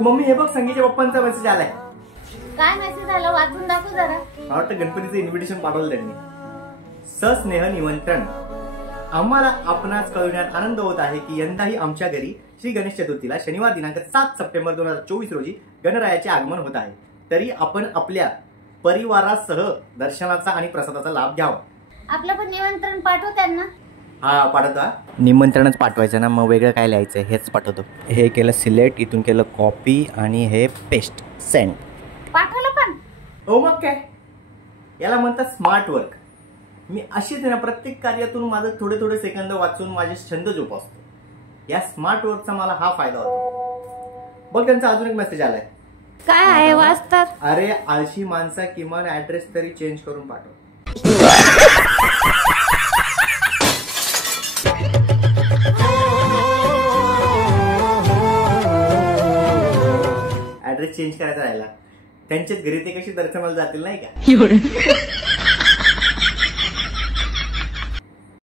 Mummy हे बघ संगीच्या पप्पांचा message आलाय. काय मेसेज आला वाचून दाखव जरा. मला वाटतं गणपतीचं इन्व्हिटेशन पाठवलं त्यांनी. सस्नेह निमंत्रण. आम्हाला आपणास कळविण्यात आनंद होत आहे की यंदाही आमच्या घरी श्री गणेश चतुर्थीला शनिवार दिनांक 7 सप्टेंबर 2024 रोजी गणरायाचे आगमन होत आहे. तरी आपण आपल्या परिवारासह दर्शनाचा आणि प्रसादाचा लाभ घ्यावा. आपलं पण निमंत्रण पाठव त्यांना. हा पाठवता. निमंत्रणच पाठवायचं ना, मग वेगळं काय लिहायचं हेच पाठवतो. हे केलं सिलेक्ट, इथून केलं कॉपी आणि हे पेस्ट सेंड. पाठवलं पण. हो मग काय, याला म्हणतात स्मार्ट वर्क. मी अशीच ना प्रत्येक कार्यातून माझं थोडे थोडे सेकंद वाचून माझे छंद जोपासतो. या स्मार्ट वर्कचा मला हा फायदा होतो. बघ त्यांचा अजून एक मेसेज आलाय. काय आहे वाचतात. अरे आळशी माणसा किमान ऍड्रेस तरी चेंज करून पाठव. ऍड्रेस चेंज करायचा राहिला, त्यांच्याच घरी ते कशी दर्शनाला जातील नाही का.